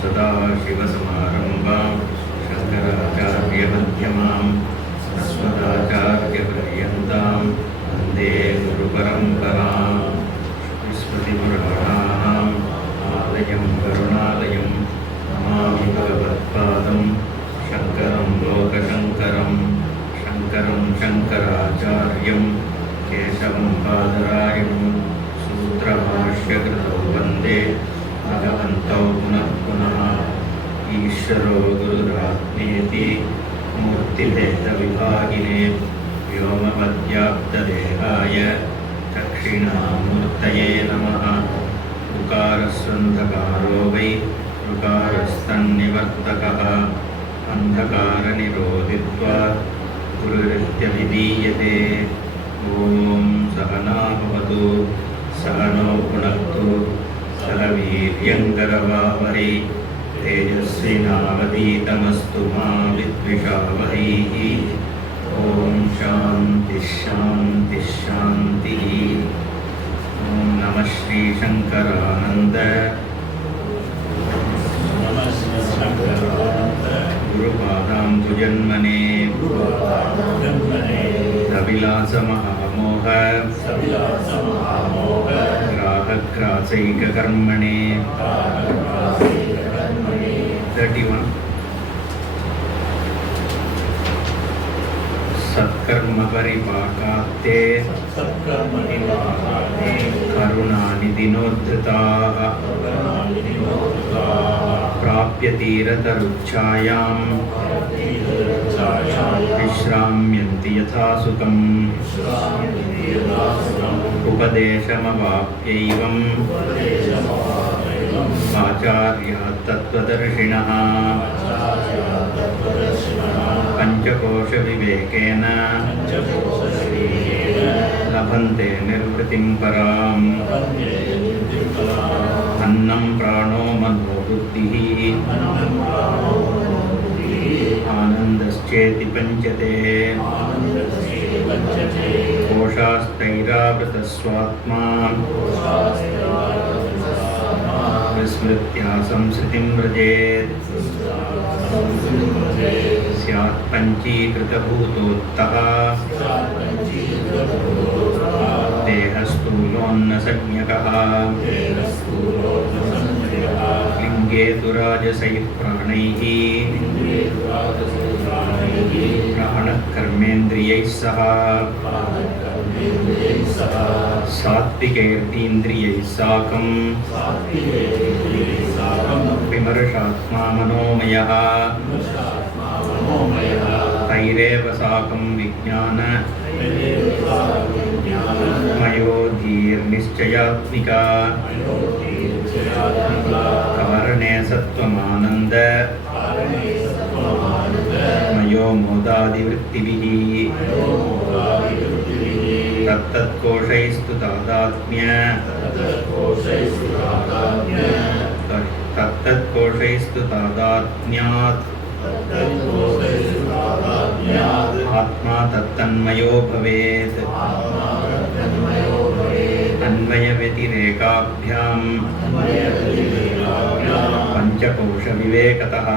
सदाशिवसमारम्भां शङ्कराचार्यमध्यमाम् अस्मदाचार्यपर्यन्तां वन्दे गुरुपरम्पराम् स्मृतिपुराणानाम् आलयं करुणालयं नमामि भगवत्पादं शङ्करं लोकशङ्करं शङ्करं शङ्कराचार्यं केशवं बादरायणं सूत्रभाष्यकृतौ वन्दे भगवन्तौ पुनः पुनः ईश्वरो गुरुरात्मेति मूर्तिभेदविभागिने व्योमवद्व्याप्तदेहाय दक्षिणामूर्तये नमः। उकारस्वन्धकारो वै ऋकारस्तन्निवर्तकः अन्धकारनिरोधित्वात् गुरुरित्यभिधीयते। ॐ सहना भवतु सहनौ भुनक्तु सह वीर्यङ्करवावहै तेजस्विनावधीतमस्तु मा विद्विषावहैः। ॐ शान्तिः शान्तिः शान्तिः। ॐ नमः श्रीशङ्करानन्द गुरुपादाम्बुजन्मने सविलासमहामोह ग्राहग्रासैककर्मणे 31 सत्कर्मपरिपाकात्ते करुणानिधिनोद्धृताः प्राप्यतीरतरुच्छायां विश्राम्यन्ति यथा सुखम् उपदेशमवाप्यैवम् आचार्यात् तत्त्वदर्शिनः पञ्चकोशविवेकेन लभन्ते निर्वृतिं पराम्। अन्नं प्राणो मनो बुद्धिः आनन्दश्चेति पञ्चते कोशास्तैरावृतस्वात्मा विस्मृत्या संसृतिं व्रजेत्। स्यात् पञ्चीकृतभूतोत्तः देहस्थूलोऽन्नसंज्ञकः लिङ्गे दुराजसैः प्राणैः प्राणकर्मेन्द्रियैः सह सात्विकैर्तीन्द्रियैः साकं विमर्शात्मा मनोमयः तैरेव साकं विज्ञान मयोधीर्निश्चयात्मिका कारणे सत्त्वमानन्द मयो मोदादिवृत्तिभिः तत्तत्कोशैस्तु तादात्म्यात् आत्मा तत्तन्मयो भवेत्। अन्वयव्यतिरेकाभ्यां पञ्चकोशविवेकतः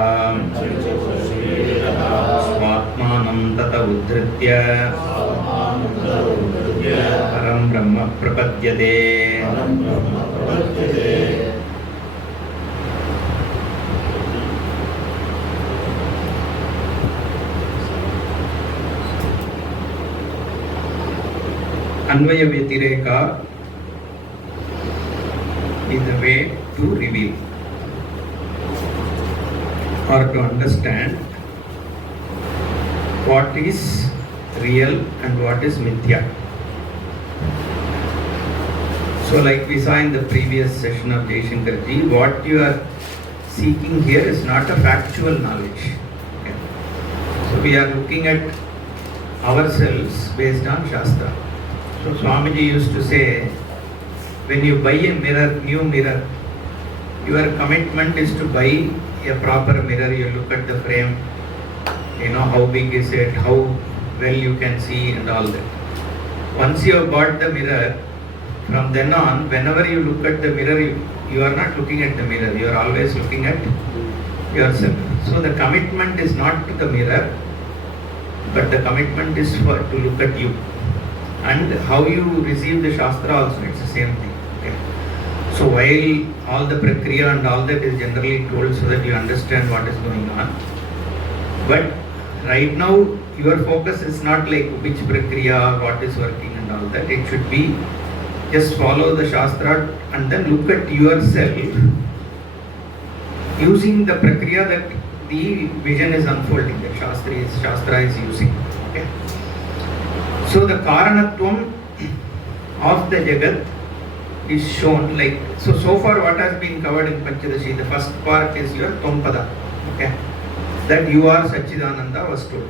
स्वात्मानं तत उद्धृत्य परं ब्रह्म प्रपद्यते। Anvaya Vyatireka is the way to reveal or to understand what is real and what is mithya. So like we saw in the previous session of Jaishankarji, what you are seeking here is not a factual knowledge. Okay. So we are looking at ourselves based on Shastra. So Swamiji used to say, when you buy a mirror, new mirror, your commitment is to buy a proper mirror. You look at the frame, you know how big is it, how well you can see and all that. Once you have bought the mirror, From then on, whenever you look at the mirror, you are not looking at the mirror, you are always looking at yourself. So the commitment is not to the mirror, but the commitment is to look at you. And how you receive the Shastra also, it's the same thing. Okay? So while all the Prakriya and all that is generally told so that you understand what is going on, but right now your focus is not like which Prakriya, what is working and all that. It should be just follow the Shastra and then look at yourself using the Prakriya that the vision is unfolding, that Shastra is using. Okay? So the Karanatvam of the Jagat is shown like, so far what has been covered in Panchadashi, the first part is your Tompada, okay, that you are Sachidananda was told.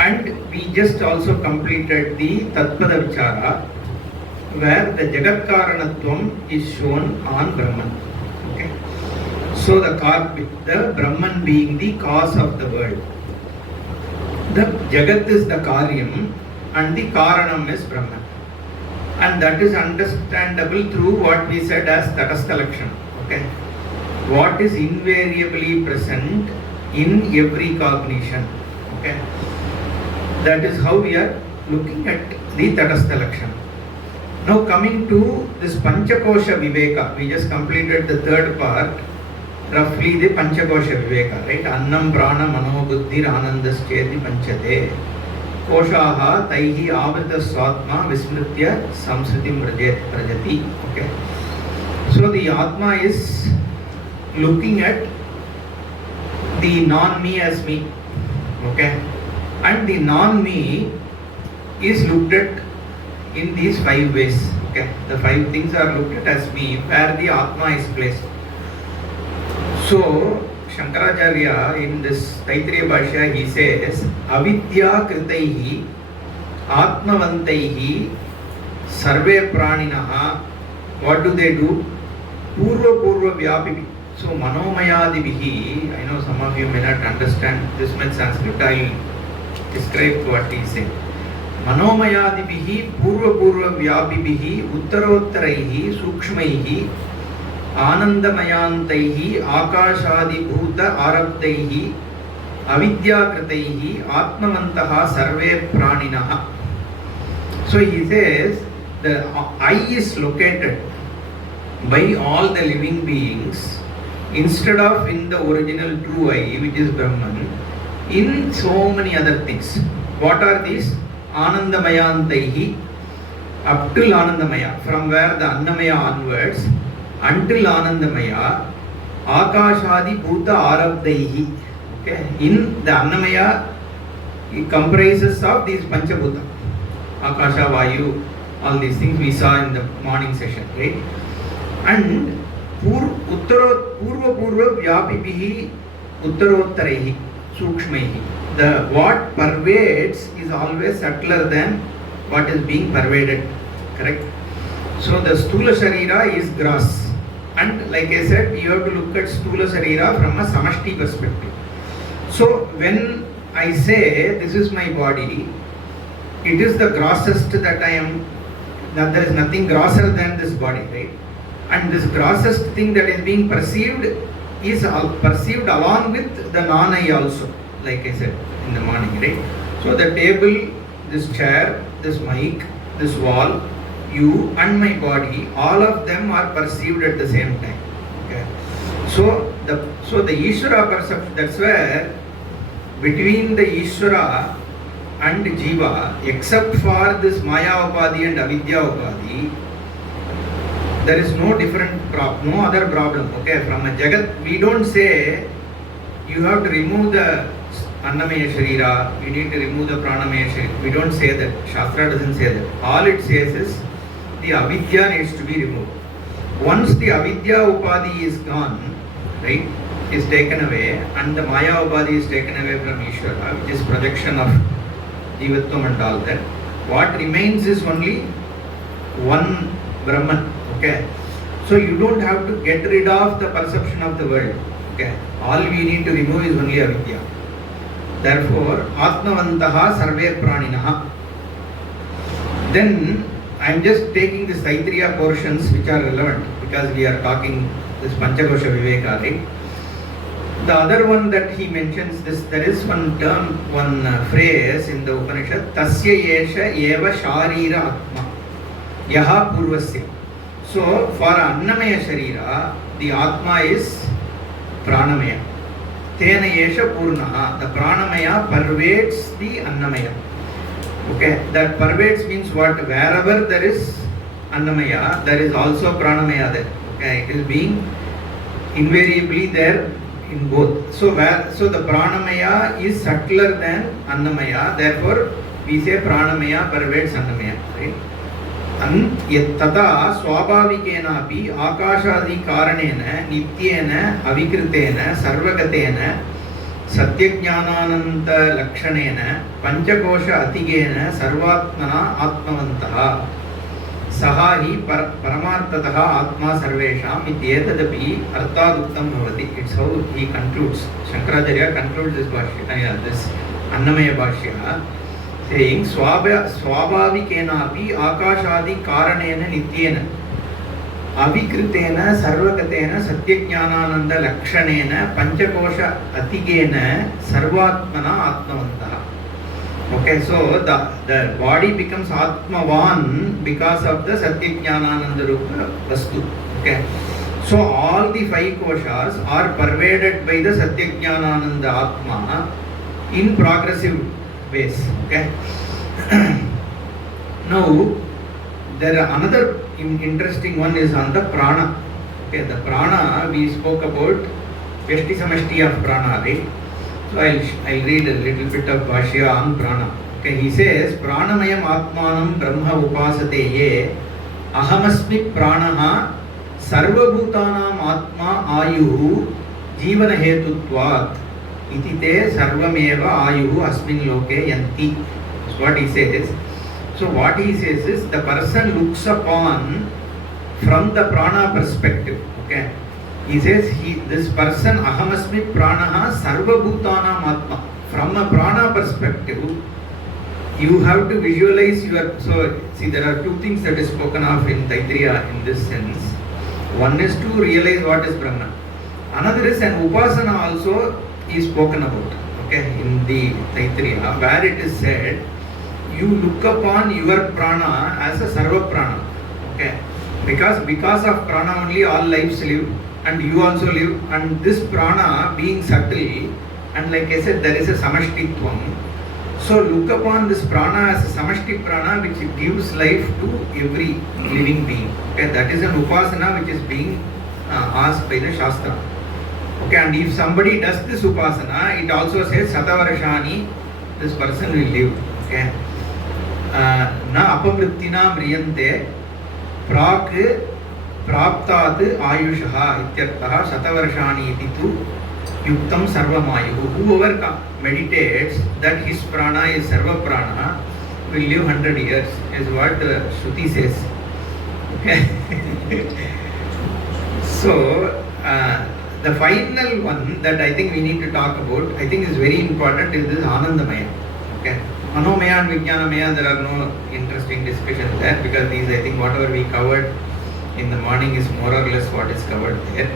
And we just also completed the Tatpada Vichara, where the Jagat Karanatvam is shown on Brahman. Okay. So the Brahman being the cause of the world. The Jagat is the Karyam and the Karanam is Brahman. And that is understandable through what we said as Tatastha Lakshana. Okay. What is invariably present in every cognition. Okay. That is how we are looking at the Tatastha Lakshana. Now coming to this Panchakosha Viveka, we just completed the third part, roughly the Panchakosha Viveka, right? Annam Prana Mano Buddhir Anandascheti Panchate Koshaha Taihi Avata Swatma Vismritya Samsritim Prajati. Okay. So the Atma is looking at the non-me as me. Okay. And the non-me is looked at in these 5 ways. Okay. The 5 things are looked at as me, where the Atma is placed. So Shankaracharya in this Taittiriya Bhashya he says Avidya Kritaihi Atmavantaihi Sarve Praninaha. What do they do? Purva Vyapi. So Manomayadivihi, I know some of you may not understand this much Sanskrit, I will describe what he is saying. Manomayadivihi Purva Vyapivihi Uttarottaraihi Sukshmaihi Anandamayantai Akashadi Bhuta Arabdaihi Avidyakritaihi Atmavantaha Sarve Praninaha. So he says the I is located by all the living beings instead of in the original true I, which is Brahman, in so many other things. What are these? Anandamayantai, up till Anandamaya, from where the Annamaya onwards until Anandamaya, Akashadi Bhuta Arabdaihi. Okay. In the Annamaya, it comprises of these Panchabhuta, Akasha, Vayu, all these things we saw in the morning session, right? And Purva Vyapibihi Uttarottarihi Sukshmaihi. The what pervades is always subtler than what is being pervaded. Correct? So the Stula Sharira is grass. And like I said, you have to look at Stula Sharira from a Samashti perspective. So when I say this is my body, it is the grossest that I am, that there is nothing grosser than this body, right? And this grossest thing that is being perceived is perceived along with the non-I also, like I said in the morning, right? So the table, this chair, this mic, this wall, you and my body, all of them are perceived at the same time. Okay. So the Ishvara perception, that's where between the Ishvara and Jiva, except for this Maya Upadhi and Avidya Upadhi, there is no no other problem. Okay, from a Jagat, we don't say you have to remove the Annamaya Sharira, you need to remove the Pranamaya Sharira. We don't say that. Shastra doesn't say that. All it says is the Avidya needs to be removed. Once the Avidya Upadhi is gone, right, is taken away, and the Maya Upadhi is taken away from Ishvara, which is projection of Jivatvam and all that, what remains is only one Brahman. Okay. So you don't have to get rid of the perception of the world. Okay. All we need to remove is only Avidya. Therefore, Atmavantaha Sarve Praninaha. Then I am just taking this Taittiriya portions which are relevant because we are talking this Panchakosha Viveka, right? The other one that he mentions, there is one term, one phrase in the Upanishad, Tasya Yesha Eva Sharira Atma Yaha Purvasya. So for Annamaya Sharira, the Atma is Pranamaya. Tena Yesha Purnaha, the Pranamaya pervades the Annamaya. Okay, that pervades means what? Wherever there is Annamaya, there is also Pranamaya there. Okay, it is being invariably there in both. So the Pranamaya is subtler than Annamaya. Therefore, we say Pranamaya pervades Annamaya. Right? Tata swabhavikena api akashadi karanena nityena avikritena sarvagatena satyajnanananta lakshanena panchakosha atigena sarvatmana atmavantaha sahahi paramartataha atma sarvesham ityetadapi arthaduktam bhavati. It's how he concludes. Shankaracharya concludes this bhashya, this Annamaya bhashya, saying swabhavikena api akashadi karanena nityena avikritena sarvagatena satyajnanananda lakshanena panchakosha atigena sarvatmana atmavantaha. Okay, so the body becomes atmavan because of the satyajnanananda rupa vastu. Okay, so all the five koshas are pervaded by the satyajnanananda atma in progressive ways. Okay. Now there are another interesting one is on the prana. Okay, the prana we spoke about Vyashti Samashti of prana, right? So I'll read a little bit of Bhashya on prana. Okay, he says Pranamayam Atmanam Brahma Upasate Ye Ahamasmi Pranaha Sarvabhutanam Atma Ayuhu Jivana Hetutvat Iti Te Sarvameva Ayuhu Asmin Loke Yanti. That's what he says. So what he says is the person looks upon from the prana perspective. Okay, he says this person Ahamasmi Pranaha Sarvabhutanam Atma. From a prana perspective, you have to visualize your. So see, there are two things that is spoken of in Taittiriya in this sense. One is to realize what is Brahman. Another is an upasana also is spoken about. Okay, in the Taittiriya, where it is said, you look upon your prana as a sarva prana. Okay, because of prana only all lives live, and you also live, and this prana being subtle, and like I said, there is a samashtitvam. So look upon this prana as a samashti prana which gives life to every living being. Okay, that is an upasana which is being asked by the Shastra. Okay, and if somebody does this upasana, it also says Satavarashani, this person will live. Okay. Na apamrittina mriyante prak praptat ayushaha ityarthaha Satavarashani iti tu yuktam sarvamayu. Whoever meditates that his prana is sarva prana will live 100 years, is what Shruti says. Okay. So the final one that I think we need to talk about, I think is very important, is this Anandamaya. Okay. Manomaya and Vijnanamaya, there are no interesting discussions there, because these, I think whatever we covered in the morning is more or less what is covered there.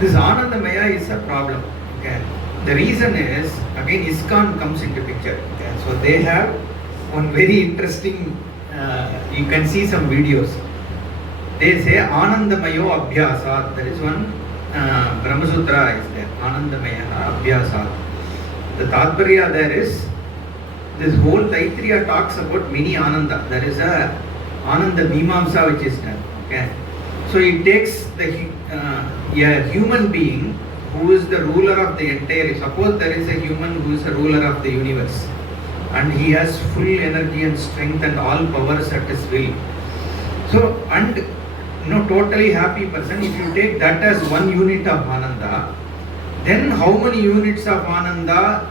This Anandamaya is a problem. Okay. The reason is, again, ISKCON comes into picture. Okay. So they have one very interesting, you can see some videos. They say Anandamayo Abhyasa. There is one Brahma Sutra is there. Anandamaya Abhyasa. The Tatvaviveka there is, this whole Taittiriya talks about mini Ananda. There is a Ananda Mimamsa which is there. Okay. So it takes a human being who is the ruler of the entire, suppose there is a human who is the ruler of the universe, and he has full energy and strength and all powers at his will. So, and totally happy person, if you take that as one unit of Ananda, then how many units of Ananda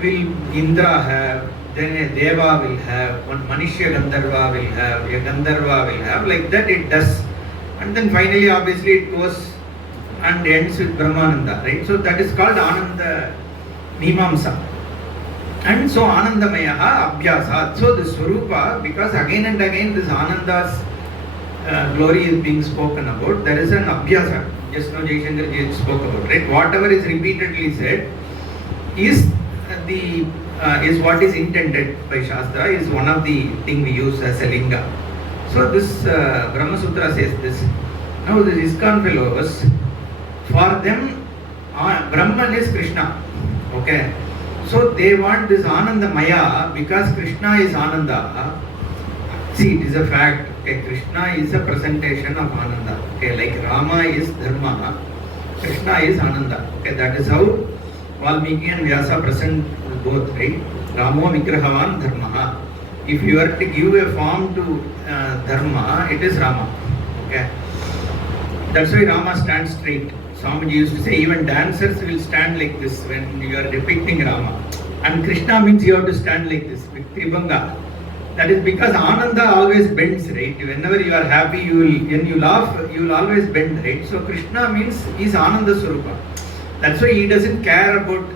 will Indra have, then a Deva will have, one Manishya Gandharva will have, a Gandharva will have, like that it does. And then finally obviously it goes and ends with Brahmananda, right? So that is called Ananda Mimamsa. And so Anandamayaha Abhyasat. So the Swarupa, because again and again this Ananda's glory is being spoken about, there is an Abhyasa. Just now Jaishankar ji spoke about, right? Whatever is repeatedly said is what is intended by Shastra, is one of the thing we use as a linga. So this Brahma Sutra says this. Now the ISKCON fellows, for them Brahman is Krishna. Okay. So they want this Ananda Maya because Krishna is Ananda. See, it is a fact. Okay, Krishna is a presentation of Ananda. Okay, like Rama is Dharma, Krishna is Ananda. Okay, that is how Valmiki and Vyasa present both, right? Ramo Vigrahavan Dharma. If you are to give a form to Dharma, it is Rama. Okay, that's why Rama stands straight. Swamiji used to say even dancers will stand like this when you are depicting Rama. And Krishna means you have to stand like this with Tribhanga. That is because Ananda always bends, right? Whenever you are happy, when you laugh, you will always bend, right? So Krishna means he is Ananda Swarupa. That's why he doesn't care about,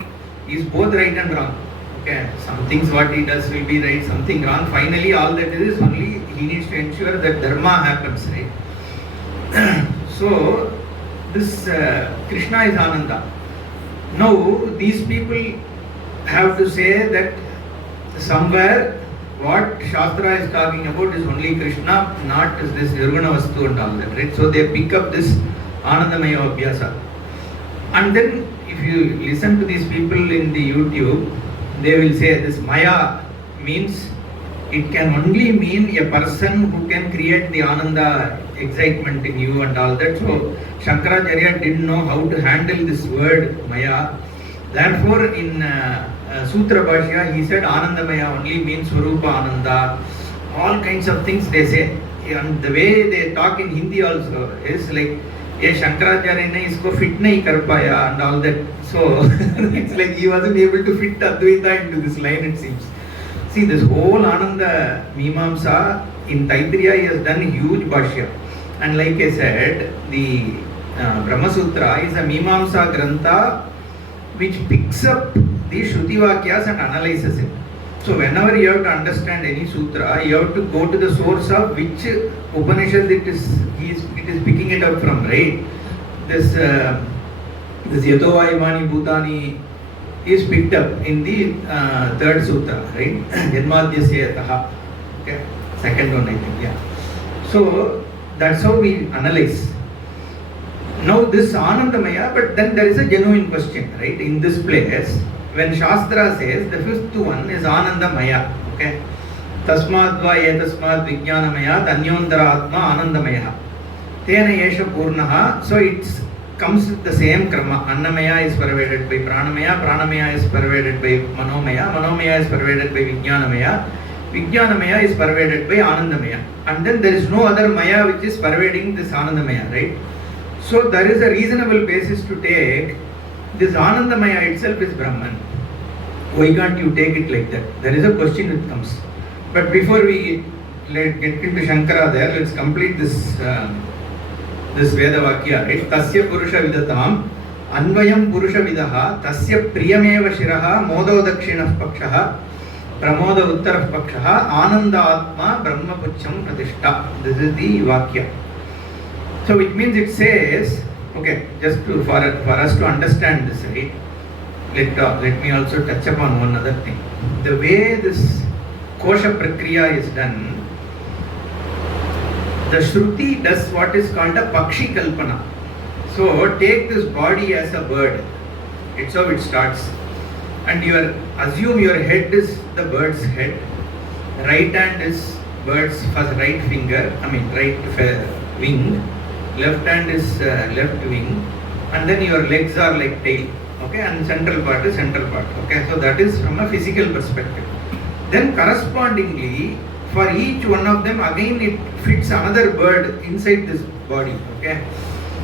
he is both right and wrong. Okay, some things what he does will be right, something wrong. Finally, all that is only he needs to ensure that Dharma happens, right? So this Krishna is Ananda. Now these people have to say that somewhere what Shastra is talking about is only Krishna, not this Nirguna Vastu and all that, right? So they pick up this Anandamaya Abhyasa. And then if you listen to these people in the YouTube, they will say this Maya means, it can only mean a person who can create the Ananda excitement in you and all that. So Shankaracharya didn't know how to handle this word Maya. Therefore in Sutra Bhashya he said Anandamaya only means Swarupa Ananda. All kinds of things they say. And the way they talk in Hindi also is like, ye Shankaracharya ne isko fit nahi kar paya and all that. So it's like he wasn't able to fit Advaita into this line, it seems. See, this whole Ananda Mimamsa in Taittiriya he has done huge Bhashya. And like I said, the Brahma Sutra is a Mimamsa Grantha which picks up the Shruti Vakyas and analyzes it. So whenever you have to understand any sutra, you have to go to the source of which Upanishad it is picking it up from, right? This Yato Vaimani Bhutani is picked up in the third sutra, right? Janmadhyasya Yataha. Okay, second one I think, yeah. So that's how we analyze. Now this Anandamaya, but then there is a genuine question, right? In this place, when Shastra says the fifth one is Anandamaya, okay? Tasmadva etasmad vijnanamaya tanyondara atma Anandamaya. Tena yesha purnaha. So it comes with the same krama. Annamaya is pervaded by pranamaya, pranamaya is pervaded by manomaya, manomaya is pervaded by vijnanamaya, vijnanamaya is pervaded by Anandamaya. And then there is no other maya which is pervading this Anandamaya, right? So there is a reasonable basis to take this Anandamaya itself is Brahman. Why can't you take it like that? There is a question that comes. But before we get into Shankara there, let's complete this Veda Vakya, right? Tasya Purusha Vidatam Anvayam Purusha Vidaha Tasya Priyameva Shiraha Modo Dakshinah Pakshaha Pramoda Uttarah Pakshaha Ananda Atma Brahma Pucham Pratishta. This is the Vakya. So which means it says, okay, just for us to understand this, right? Let me also touch upon one other thing. The way this Kosha Prakriya is done, the Shruti does what is called a Pakshi Kalpana. So take this body as a bird. It's how it starts. And assume your head is the bird's head. Right hand is bird's first right finger, right wing. Left hand is left wing. And then your legs are like tail. Okay, and central part is central part. Okay, so that is from a physical perspective. Then correspondingly, for each one of them, again it fits another bird inside this body. Okay,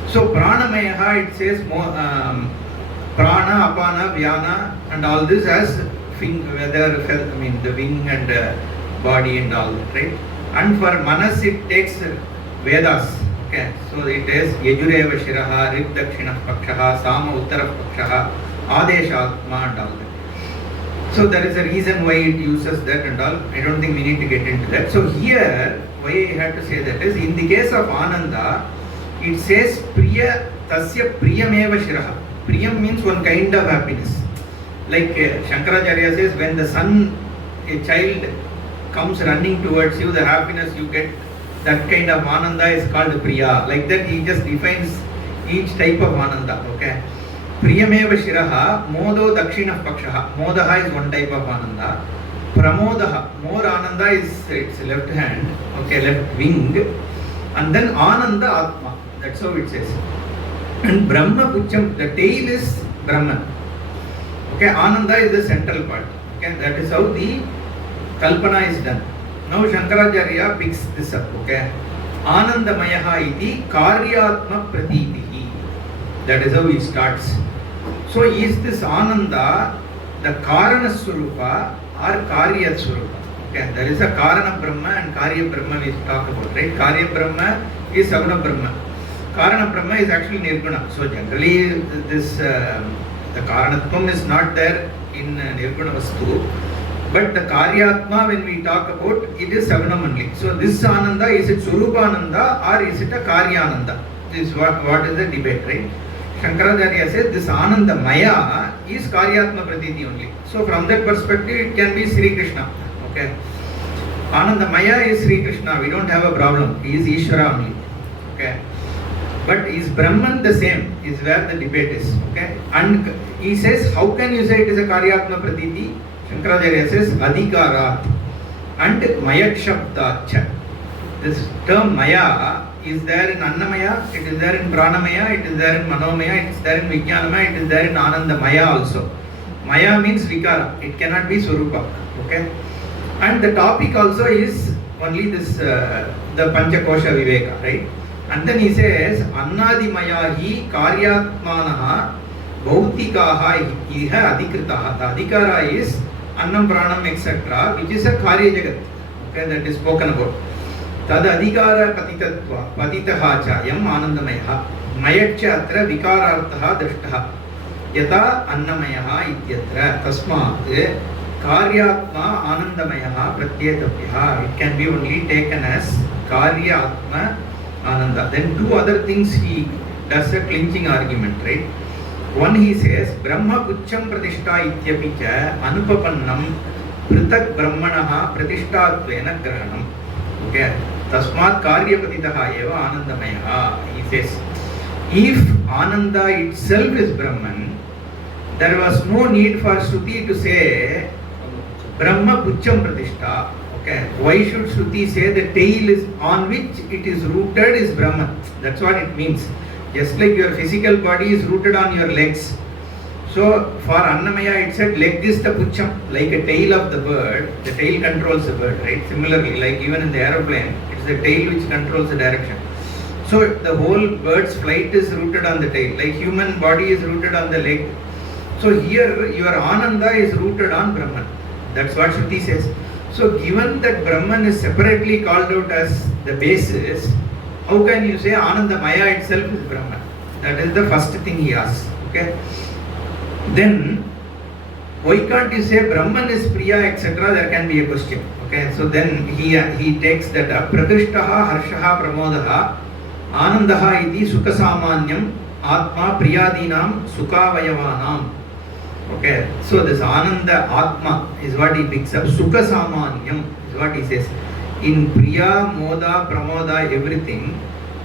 so pranamaya, it says prana, apana, vyana, and all this as the wing and body and all that, right? And for manas, it takes Vedas. Okay, so it is Yajureva Shiraha, Rik Dakshinah Pakshaha, Sama Uttarah Pakshaha, Adeshatma and all that. So there is a reason why it uses that and all. I don't think we need to get into that. So here, why I had to say that is, in the case of Ananda, it says Priya Tasya Priyameva Shiraha. Priyam means one kind of happiness. Like Shankaracharya says, when the son, a child comes running towards you, the happiness you get, that kind of Ananda is called Priya. Like that he just defines each type of Ananda. Okay. Priyameva Shiraha, Modo Dakshina Pakshaha. Modaha is one type of Ananda. Pramodaha, more Ananda is its left hand, okay, left wing. And then Ananda Atma. That's how it says. And Brahma Pucham, the tail is Brahman. Okay, Ananda is the central part. Okay, that is how the Kalpana is done. Now Shankaracharya picks this up. Okay, Anandamayaha iti Karyatma Pratitihi. That is how it starts. So is this Ananda the Karana Swarupa or Karya Swarupa? Okay, there is a Karana Brahma and Karya Brahma we talk about, right? Karya Brahma is Saguna Brahma. Karana Brahma is actually Nirguna. So generally this the Karanatvam is not there in Nirguna Vastu. But the Karyatma, when we talk about, it is Sagunam only. So this Ananda, is it Swarupananda or is it a Karyananda? This is what is the debate, right? Shankaracharya says this Ananda Maya is Karyatma Pratiti only. So from that perspective, it can be Sri Krishna. Okay. Ananda Maya is Sri Krishna. We don't have a problem. He is Ishvara only. Okay. But is Brahman the same? Is where the debate is. Okay. And he says, how can you say it is a Karyatma Pratiti? Shankaracharya says Adhikarat and Mayat Shabdacha. This term Maya is there in Annamaya, it is there in Pranamaya, it is there in Manomaya, it is there in Vijnanamaya, it is there in Anandamaya also. Maya means Vikara, it cannot be Swarupa. Okay? And the topic also is only this, the Panchakosha Viveka, right? And then he says, Annadimaya hi Karyatmanaha Bhautikaha iha Adhikritaha. The Adhikara is Annam, Pranam, etc., which is a Karya Jagat. Okay, that is spoken about. Tad adhikara patitatva patitaha cha yam anandamayaha mayaccha atra vikararthaha drishtaha yata annamayaha ityatra tasmat karyatma anandamayaha pratyetapyaha. It can be only taken as karyatma ananda. Then two other things he does a clinching argument, right? One, he says Brahma Pucham Pratishta ityapi cha anupapannam pritak brahmanaha pratishthatvena grahanam. Okay. Tasmat Karyapatitaha eva Anandamayaha. He says, if Ananda itself is Brahman, there was no need for Shruti to say Brahma Pucham Pratishta. Okay. Why should Shruti say the tail is on which it is rooted is Brahman? That's what it means. Just like your physical body is rooted on your legs. So for Annamaya it said leg is the Pucham, like a tail of the bird. The tail controls the bird, right? Similarly, like even in the aeroplane, it's the tail which controls the direction. So the whole bird's flight is rooted on the tail, like human body is rooted on the leg. So here your Ananda is rooted on Brahman. That's what Shruti says. So given that Brahman is separately called out as the basis, how can you say Ananda Maya itself is Brahman? That is the first thing he asks. Okay. Then why can't you say Brahman is Priya, etc.? There can be a question. Okay. So then he takes that up. Prakrishtaha Harshaha Pramodaha Anandaha iti Sukha Samanyam Atma Priyadinam Sukavayavanam. Okay. So this Ananda Atma is what he picks up. Sukha Samanyam is what he says. In Priya, Moda, Pramoda, everything,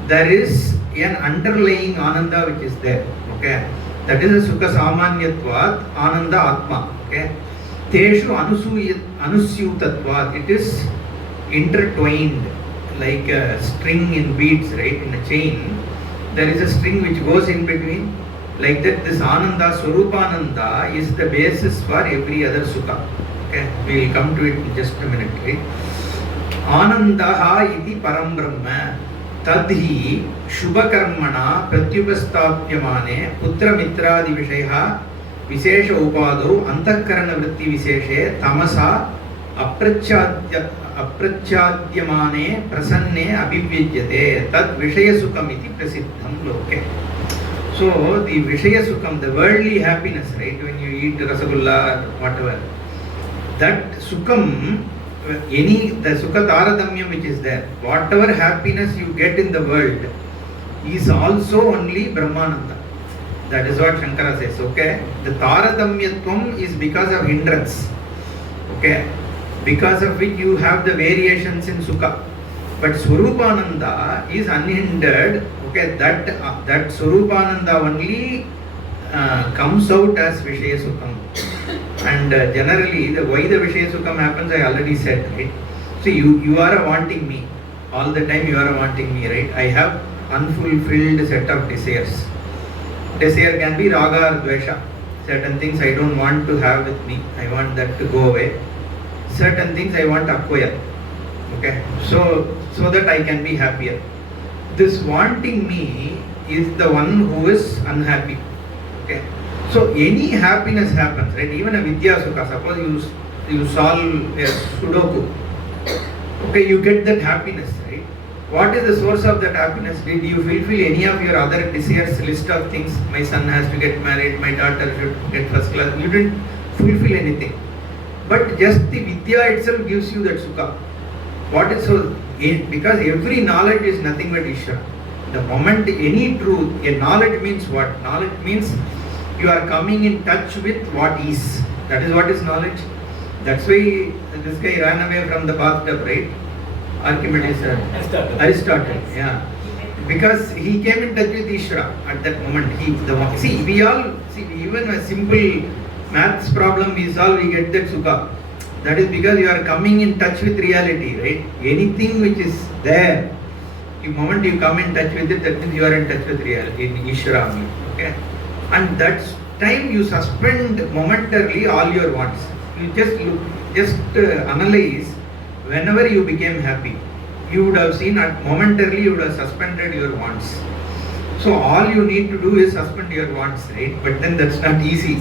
there is an underlying Ananda which is there. Okay. That is a Sukha Samanyatvat Ananda Atma. Okay. Teshu Anusyutatvat. It is intertwined like a string in beads, right? In a chain. There is a string which goes in between. Like that, this Ananda, Swarupananda is the basis for every other Sukha. Okay. We will come to it in just a minute, right? Anandaha iti param brahma tadhi shubhakarmana pratyupastapyamane putra mitradi vishayah vishesha upado antakarana vritti visheshe tamasa aprachyadyamane prasanne abhivyajyate tad vishaya sukham iti prasiddham loke. So the vishaya sukham, the worldly happiness, right? When you eat rasagulla or whatever, that Sukham, the Sukha Taradamyam which is there, whatever happiness you get in the world is also only Brahmananda. That is what Shankara says, okay? The Taradamyatvam is because of hindrance, okay? Because of which you have the variations in Sukha. But Swarupananda is unhindered, okay? That Swarupananda only comes out as Vishaya Sukham. And generally, why the Vishaya Sukham happens, I already said, right? So you are wanting me. All the time you are wanting me, right? I have unfulfilled set of desires. Desire can be raga or dvesha. Certain things I don't want to have with me. I want that to go away. Certain things I want to acquire. Okay? So that I can be happier. This wanting me is the one who is unhappy. Okay? So any happiness happens, right? Even a Vidya Sukha, suppose you solve a Sudoku. Okay, you get that happiness, right? What is the source of that happiness? Did you fulfill any of your other desires, list of things? My son has to get married, my daughter should get first class. You didn't fulfill anything. But just the Vidya itself gives you that Sukha. What is so? Because every knowledge is nothing but Ishvara. The moment any truth, a knowledge means what? Knowledge means you are coming in touch with what is. That is what is knowledge. That's why this guy ran away from the bathtub, right? Archimedes, Aristotle, yeah. Because he came in touch with Ishvara at that moment. Even a simple maths problem we solve, we get that Sukha. That is because you are coming in touch with reality, right? Anything which is there, the moment you come in touch with it, that means you are in touch with reality, in Ishvara only, okay? And that time you suspend momentarily all your wants. You just analyze whenever you became happy. You would have seen momentarily you would have suspended your wants. So all you need to do is suspend your wants, right? But then that's not easy.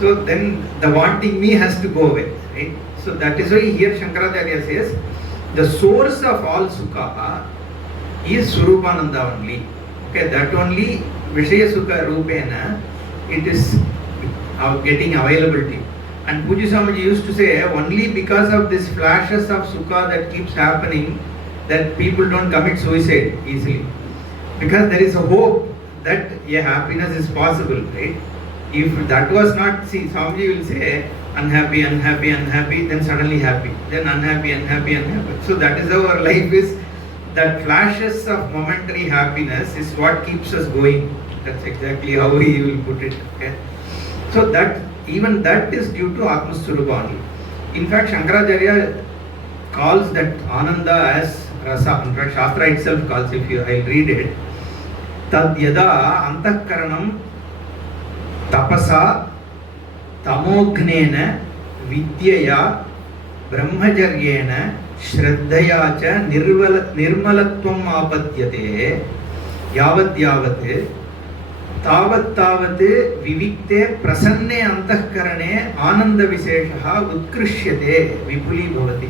So then the wanting me has to go away, right? So that is why here Shankaracharya says the source of all Sukha is Swarupananda only. Okay, that only Vishaya Sukha Rupena, it is getting available to you. And Puji Swamiji used to say, only because of these flashes of Sukha that keeps happening, that people don't commit suicide easily. Because there is a hope that a happiness is possible, right? If that was not, Swamiji will say, unhappy, unhappy, unhappy, then suddenly happy, then unhappy, unhappy, unhappy. So that is how our life is. That flashes of momentary happiness is what keeps us going. That's exactly how he will put it. Okay? So that even that is due to Atmaswarupa only. In fact, Shankaracharya calls that Ananda as Rasa. In fact, Shastra itself calls, if I'll read it, Tad yada antakaranam tapasa tamognena vidyaya brahmacharyena shraddhaya cha nirmalatvam apadyate yavat तावत् विविक्ते प्रसन्ने अंतःकरणे आनंद विशेषः उत्कृष्यते विपुली भवति.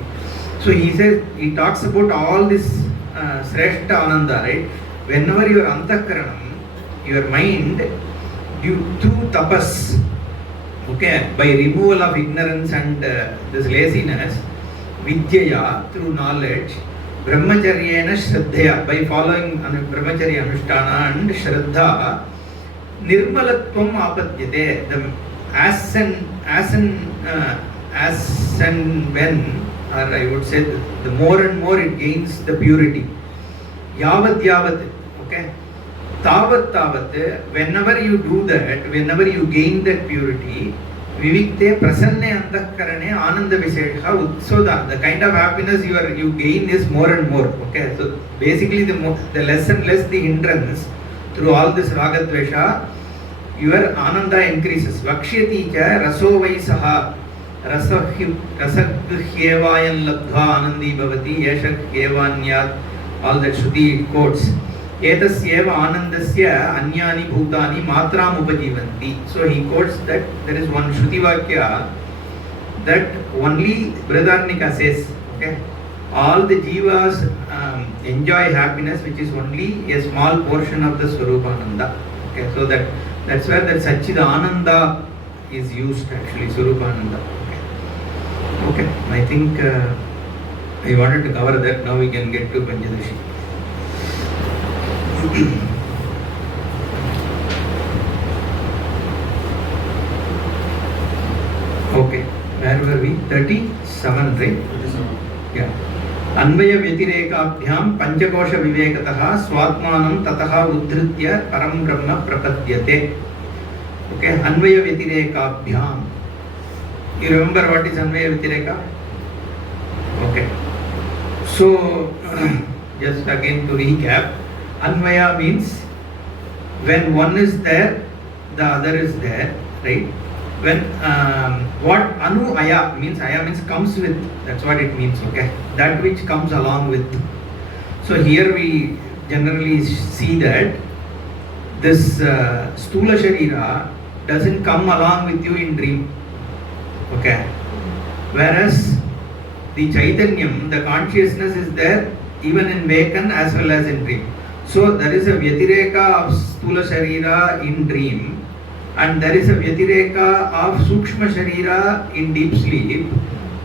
So he says, he talks about all this shreshta ananda, right? Whenever your antakaranam, your mind, through tapas, okay, by removal of ignorance and this laziness, vidyaya, through knowledge, brahmacharyena shraddhaya, by following brahmacharya anushtana and shraddha, nirmalatvam apadyate, as and when, or I would say, the more and more it gains the purity. Yavat, okay. Tavat, whenever you do that, whenever you gain that purity, vivikte prasanne antahkarane ananda vishesha. So the kind of happiness you gain is more and more. Okay. So basically the less and less the hindrance through all this ragadvesha, your ananda increases. Vakshyati cha raso vaisaha rasaghyavayan labdha anandi bhavati yeshakyavanyat. All that Shruti quotes. Etasyeva anandasya anyani bhutani matram upajivanti. So he quotes that there is one Shruti Vakya that only Brihadaranyaka says, okay, all the jivas enjoy happiness which is only a small portion of the Swarupananda. Okay, so that's where that Satchidananda is used actually, Swarupananda. Okay. Okay, I think I wanted to cover that. Now we can get to Panchadashi. Okay, where were we? 37, right? 37. Yeah. अन्वय व्यतिरेकाभ्याम पंचकोश विवेकतः स्वात्मानं ततः उद्धृत्य परम ब्रह्म प्रपद्यते. Okay, Anvay व्यतिरेकाभ्याम. You remember what is Anvay व्यतिरेका? Okay. So just again to recap, Anvay means when one is there, the other is there, right? When what anu aya means comes with, that's what it means. Okay, that which comes along with. So here we generally see that this stula sharira doesn't come along with you in dream. Okay, whereas the chaitanyam, the consciousness is there even in waken as well as in dream. So there is a vyatireka of stula sharira in dream, and there is a vyatireka of sukshma sharira in deep sleep,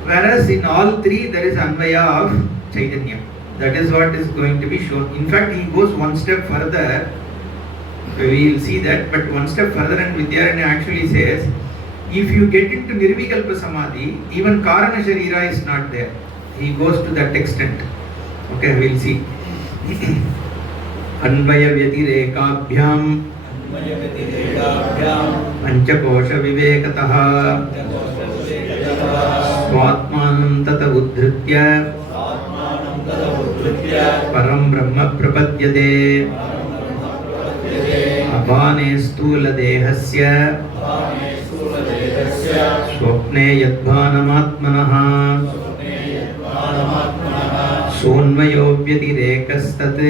whereas in all three there is anvaya of chaitanya. That is what is going to be shown. In fact, he goes one step further. We will see that, but one step further, and Vidyaranya actually says, if you get into nirvikalpa samadhi, even karana sharira is not there. He goes to that extent. Okay, we will see. Anvaya vyatirekaabhyam पंचकोश विवेकतः स्वात्मानं तत उद्धृत्य परम ब्रह्म प्रपद्यते. अपाने स्थूलदेहस्य स्वप्ने यद्भानमात्मनः सोन्मयो व्यतिरेकस्तत्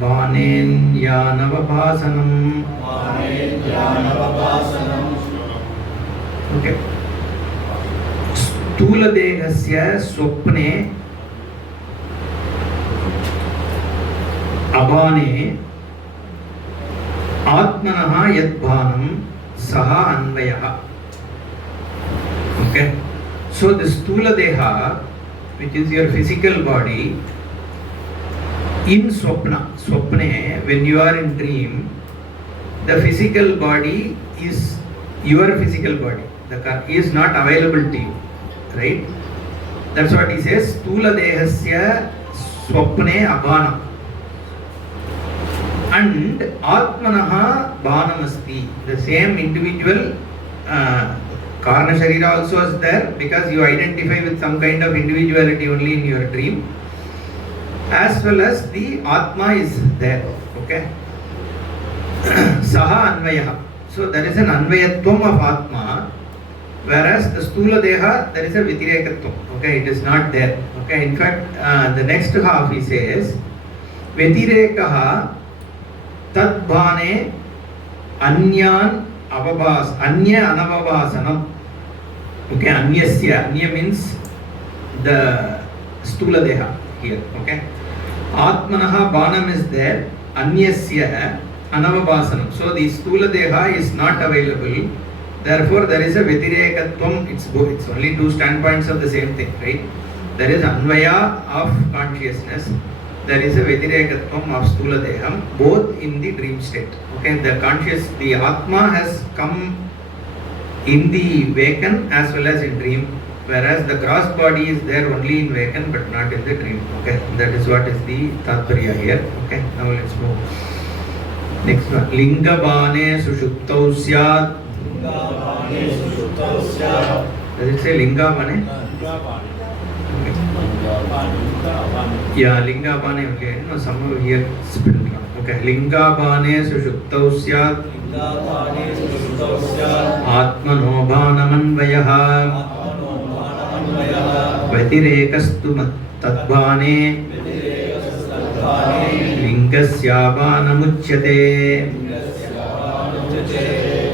बानेन्यानवभासनम्. Okay. स्थूलदेहस्य स्वप्ने अभाने आत्मनः यद्भानं सः अन्वयः. Okay. So the stula deha, which is your physical body, in swapne, when you are in dream, the physical body is your physical body. The car is not available to you, right? That's what he says. Stula dehasya swapne abhanam. And atmanaha bhanamasti. The same individual karana sharira also is there, because you identify with some kind of individuality only in your dream, as well as the Atma is there. Okay. Saha Anvaya. So there is an Anvayatvam of Atma, whereas the Stula Deha, there is a Vyatirekattvam. Okay, it is not there. Okay, in fact, the next half he says, Vyatirekaha Tadbhane Anyan Avabhas, Anya Anavabhasanam. Okay, Anyasya. Anya means the Stula Deha here. Okay. Atmanaha Bhanam is there, Anyasya Anavabhasanam. So the Stula Deha is not available. Therefore, there is a Vyatirekattvam. It's only two standpoints of the same thing, right? There is Anvaya of consciousness. There is a Vyatirekattvam of Stula Deham, both in the dream state. Okay, the Atma has come in the waken as well as in dream, whereas the gross body is there only in waken but not in the dream. Okay, that is what is the Tatvaviveka here. Okay, now let's move. Next one. Linga Bhane Sushuptau Syat. Does it say Linga Bhane? Yeah, Linga Bhane. Okay, no, somewhere here spelled wrong. Okay, Linga Bhane Sushuptau Syat. Atmano Bhanamanvayah. Vyatirekas-tu tadbhane lingasya-bhanamuchyate.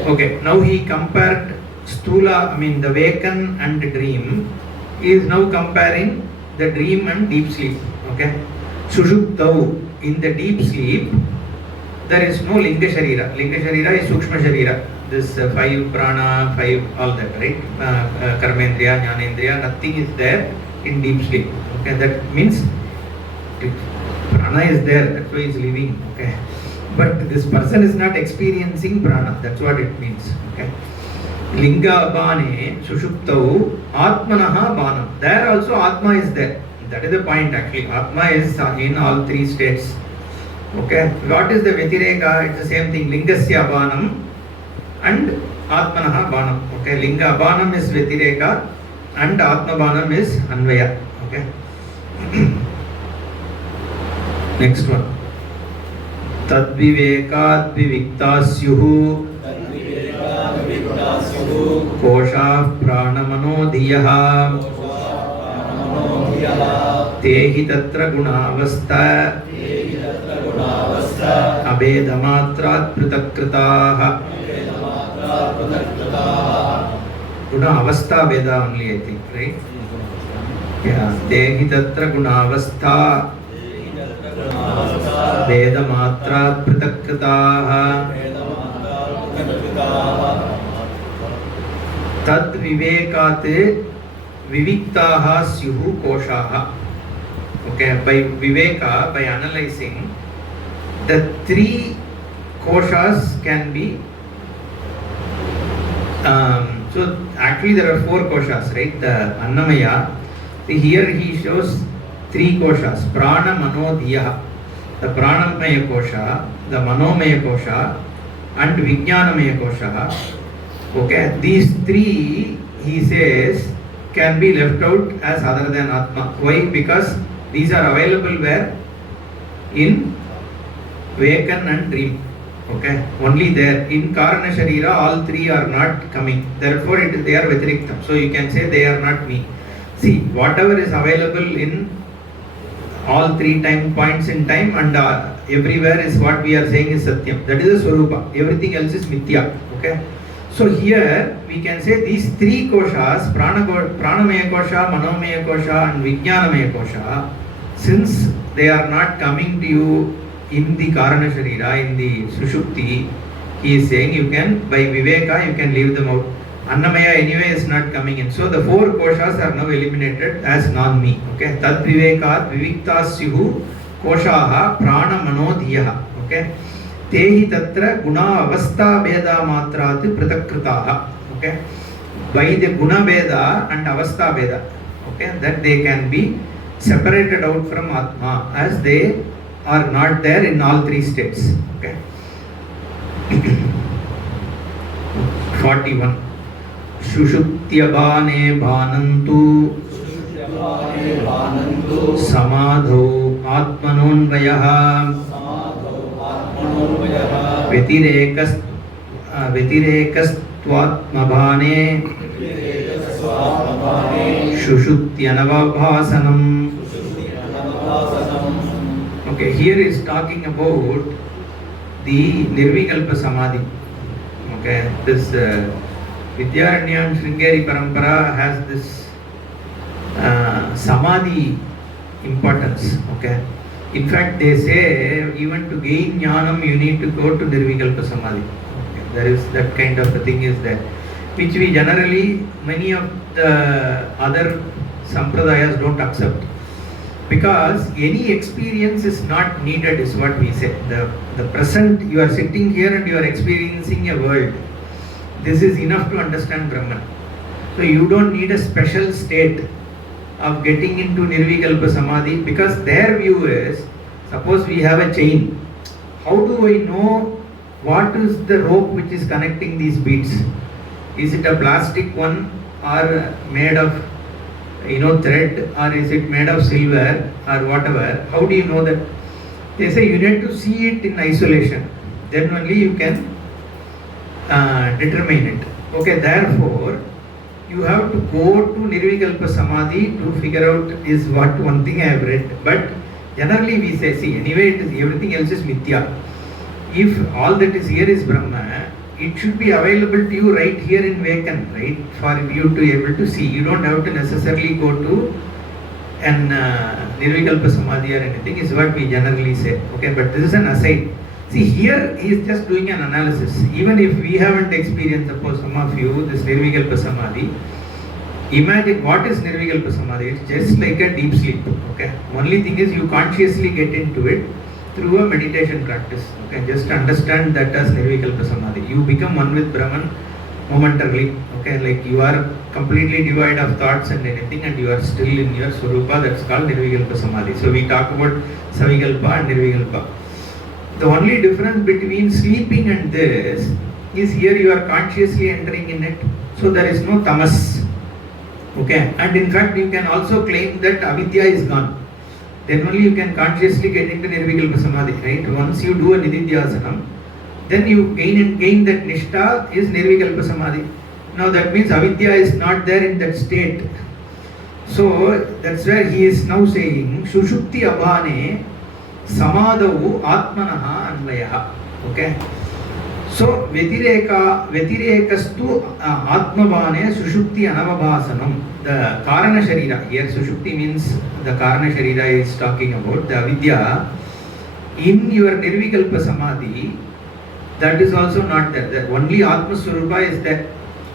Okay, now he compared stula, the waken and the dream. He is now comparing the dream and deep sleep. Okay, Sushuptau, in the deep sleep, there is no linga sharira. Linga sharira is sukshma sharira. this five prana, five, all that, right? Karmendriya, Jnanendriya, nothing is there in deep sleep. Okay, that means prana is there, that's why he is living. Okay, but this person is not experiencing prana, that's what it means. Okay, linga bane sushuptau atmanaha banam. There also atma is there. That is the point actually. Atma is in all three states. Okay, what is the Vyatireka? It's the same thing. Lingasya banam and Atmanaha banam. Okay, Linga banam is Vyatireka and Atma banam is Anvaya. Okay. Next one. Tatvaviveka-prakarana kosha pranamanodhiyaha tehi tatra gunavastha abhedamatrat pritakritaha. Guna avastha veda only, I think, right? Yeah. Tehi tatra gunavastha abhedamatrat pritakritaha tad vivekat viviktaha syuhu koshaha. Okay, by viveka, by analyzing, the three koshas can be so actually there are four koshas, right? The Annamaya, here he shows three koshas, prana mano diya, the pranamaya kosha, the manomaya kosha and vijnanamaya kosha. Okay, these three he says can be left out as other than Atma. Why? Because these are available where? In Vakan and dream. Okay, only there. In Karana Sharira, all three are not coming. Therefore, they are Vyatiriktam. So you can say they are not me. See, whatever is available in all three time points in time and everywhere is what we are saying is Satyam. That is the Swarupa. Everything else is Mithya. Okay. So here we can say these three koshas, Pranamaya kosha, Manomaya kosha and Vijnanamaya kosha, since they are not coming to you in the Karana Sharira, in the Sushupti, he is saying you can, by Viveka, you can leave them out. Annamaya anyway is not coming in. So the four koshas are now eliminated as non-me. Okay. Tad Vivekat Viviktasyuhu Koshaha Prana Manodhiyaha. Okay. Tehi Tatra Guna Avastha Veda Matrat Pritakritaha. Okay. By the Guna Veda and Avastha Veda. Okay. That they can be separated out from Atma as they are not there in all three states. Okay. 41. Shushuptyabane bhanantu samadho atmanonvayaha vyatirekastatmabhane shushuptyanavabhasanam. Okay, here is talking about the Nirvikalpa Samadhi. Okay, this Vidyaranya and Sringeri Parampara has this Samadhi importance. Okay, in fact, they say even to gain Jnanam you need to go to Nirvikalpa Samadhi. Okay, there is that kind of a thing is there, which we generally, many of the other Sampradayas don't accept. Because any experience is not needed is what we say. The present, you are sitting here and you are experiencing a world. This is enough to understand Brahman. So you don't need a special state of getting into Nirvikalpa Samadhi, because their view is, suppose we have a chain. How do I know what is the rope which is connecting these beads? Is it a plastic one or made of thread, or is it made of silver or whatever? How do you know that? They say you need to see it in isolation. Then only you can determine it. Okay, therefore, you have to go to Nirvikalpa Samadhi to figure out is what one thing I have read. But generally we say, see, anyway it is, everything else is Mithya. If all that is here is Brahma, it should be available to you right here in Vakan, right? For you to be able to see. You don't have to necessarily go to an Nirvikalpa Samadhi or anything, is what we generally say. Okay, but this is an aside. See, here he is just doing an analysis. Even if we haven't experienced, suppose some of you, this Nirvikalpa Samadhi, imagine what is Nirvikalpa Samadhi. It's just like a deep sleep. Okay. Only thing is you consciously get into it through a meditation practice. Okay. Just understand that as Nirvikalpa Samadhi. You become one with Brahman momentarily. Okay. Like you are completely devoid of thoughts and anything, and you are still in your Swarupa. That's called Nirvikalpa Samadhi. So we talk about Savikalpa and Nirvikalpa. The only difference between sleeping and this is here you are consciously entering in it. So there is no tamas. Okay. And in fact you can also claim that avidya is gone. Then only you can consciously get into Nirvikalpa Samadhi. Right? Once you do a Nididhyasanam, then you gain that Nishtha is Nirvikalpa Samadhi. Now that means avidya is not there in that state. So that's where he is now saying Sushupti Abhane Samadau Atmanaha Anvayaha. Okay. So Vetirekastu Atmavane Sushupti Anavabhasanam. The Karana Sharira. Here Sushupti means the Karana Sharira is talking about the Vidya. In your Nirvikalpa Samadhi, that is also not there. That only Atma Swarupa is there.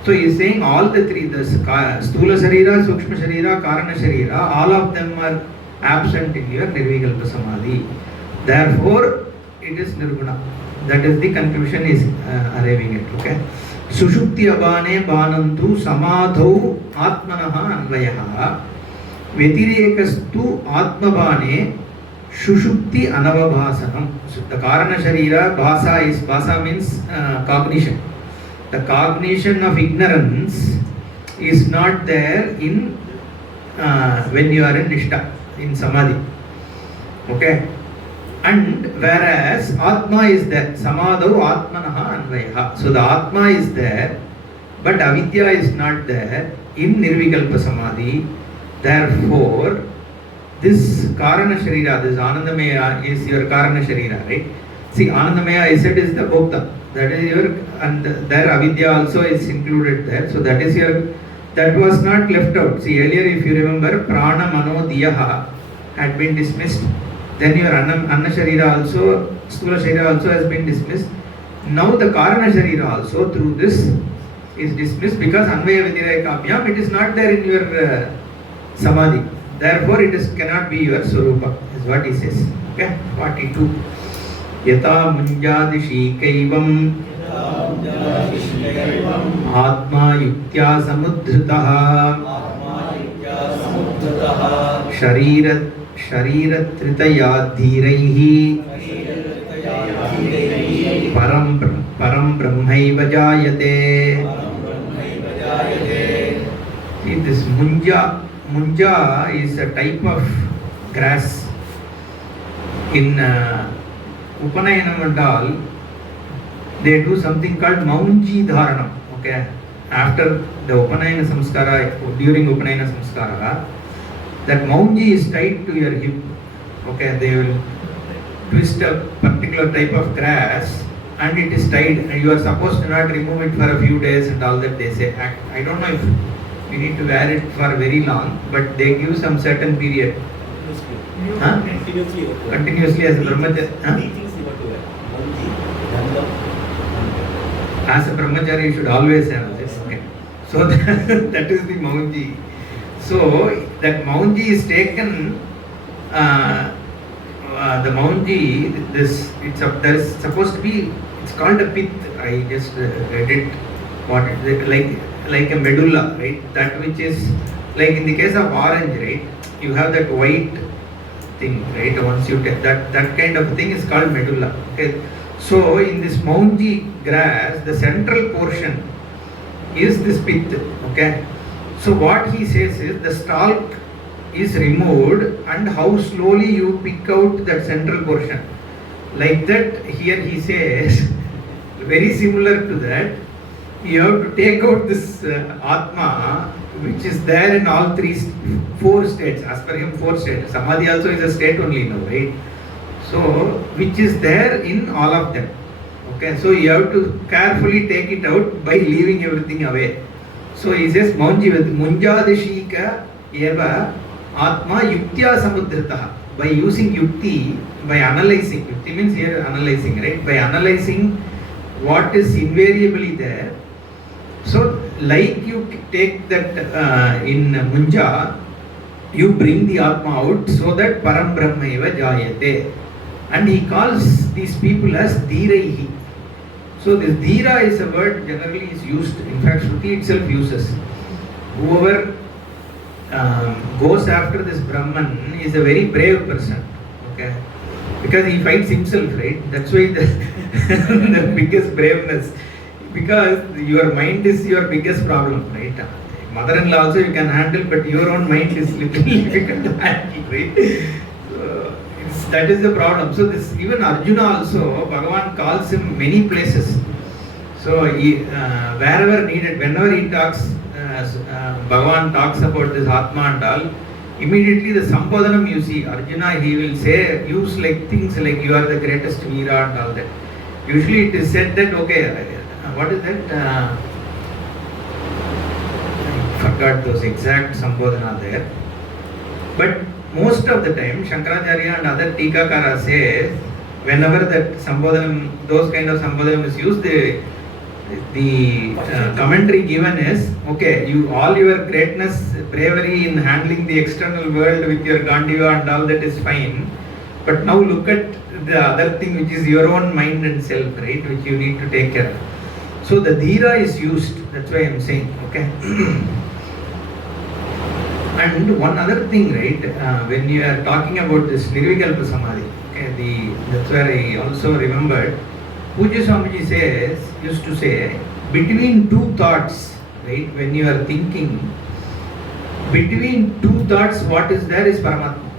So he is saying all the three, the Stula Sharira, Sukshma Sharira, Karana Sharira, all of them are absent in your Nirvikalpa Samadhi. Therefore, it is Nirguna. That is the conclusion is arriving at. Okay. Sushupti Abhane Bhanantu Samadhau Atmanaha Anvayaha Vetirekastu Atmabhane Sushupti Anavabhasanam. So the Karana Sharira, Bhasa means cognition. The cognition of ignorance is not there in when you are in Nishtha, in Samadhi. Okay. And whereas Atma is there, Samadau Atmanaha Anvayaha. So the Atma is there, but Avidya is not there in Nirvikalpa Samadhi. Therefore, this Karana Sharira, this Anandamaya is your Karana Sharira, right? See, Anandamaya I said is the Bhokta. That is your, and there Avidya also is included there. So that is your, that was not left out. See, earlier if you remember, Prana Mano Diyaha had been dismissed. Then your Anna Sharira also, Stula Sharira also has been dismissed. Now the Karana Sharira also through this is dismissed because Anvaya Vidyaranya, it is not there in your Samadhi. Therefore it is cannot be your Swarupa, is what he says. Okay, 42. Yata Munjadishi Kaivam Atma Yuktya Samudhritaha Sharirat Tritaya Dhiraihi Param Brahmaiva Jayate. See, this Munja is a type of grass. In Upanayanam and all, they do something called Maunji Dharanam. Okay. After the Upanayana Samskara, during Upanayana Samskara, that Maunji is tied to your hip. Okay. They will twist a particular type of grass and it is tied, and you are supposed to not remove it for a few days and all that they say. I don't know if we need to wear it for very long, but they give some certain period. Huh? Continuously as a brahmachari. As a brahmachari, you should always have this. Okay. So that is the Maunji. So that Maunji is taken. The Maunji, this there is supposed to be. It's called a pith. I just read it. What it, like a medulla, right? That which is like in the case of orange, right? You have that white thing, right? Once you take that kind of thing is called medulla. Okay. So in this Maunji grass, the central portion is this pith. Okay. So what he says is the stalk is removed and how slowly you pick out that central portion. Like that, here he says, very similar to that, you have to take out this Atma, which is there in all four states. As per him, 4 states. Samadhi also is a state only now, right? So, which is there in all of them. Okay, so you have to carefully take it out by leaving everything away. So he says, Munjadishika eva Atma Yuktya Samudhritaha. by using yukti, by analyzing, yukti means here analyzing, right? By analyzing what is invariably there. So like you take that in Munja, you bring the Atma out so that Param Brahma eva jayate. And he calls these people as Dhiraihi. So this Dhira is a word generally is used, in fact Shruti itself uses. Whoever goes after this Brahman is a very brave person, okay? Because he fights himself, right? That's why the biggest braveness. Because your mind is your biggest problem, right? Mother-in-law also you can handle, but your own mind is little difficult to handle, right? So that is the problem. So this even Arjuna also, Bhagavan calls him many places. So he, wherever needed, whenever he talks, Bhagavan talks about this Atma and all, immediately the Sambodhanam you see, Arjuna he will say, use like things like you are the greatest Veera and all that. Usually it is said that, okay, what is that? I forgot those exact Sambodhana there. But most of the time, Shankaracharya and other Tikakara say, whenever that Sambodhanam, those kind of Sambodhanam is used, the commentary given is, okay, you all your greatness, bravery in handling the external world with your Gandiva and all that is fine, but now look at the other thing which is your own mind and self, right, which you need to take care of. So the Dhira is used, that's why I am saying, okay. And one other thing, right, when you are talking about this Nirvikalpa Samadhi, okay, that's where I also remembered, Pujya Swamiji says, used to say, between two thoughts, right, when you are thinking, between two thoughts, what is there is Paramatma.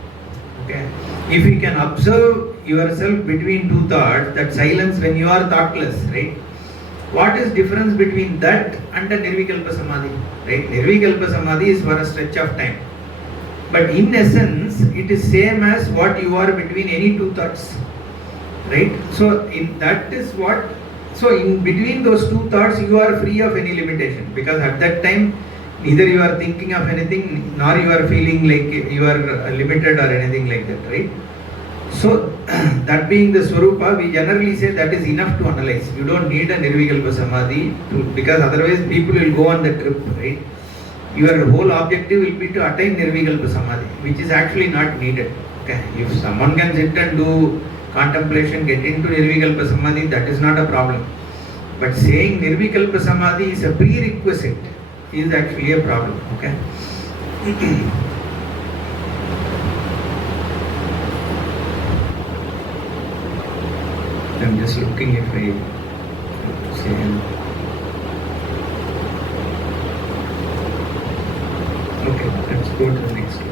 Okay. If you can observe yourself between two thoughts, that silence when you are thoughtless, right? What is difference between that and a Nirvikalpa Samadhi? Right? Nirvikalpa Samadhi is for a stretch of time. But in essence, it is same as what you are between any two thoughts. Right? So in that is what, so in between those two thoughts you are free of any limitation, because at that time neither you are thinking of anything nor you are feeling like you are limited or anything like that, right? So that being the Swarupa, we generally say that is enough to analyze. You don't need a Nirvikalpa Samadhi because otherwise people will go on the trip, right? Your whole objective will be to attain Nirvikalpa Samadhi, which is actually not needed. Okay, if someone can sit and do contemplation, get into Nirvikalpa Samadhi, that is not a problem. But saying Nirvikalpa Samadhi is a prerequisite is actually a problem. Okay. I'm just looking if I say. Okay, let's go to the next one.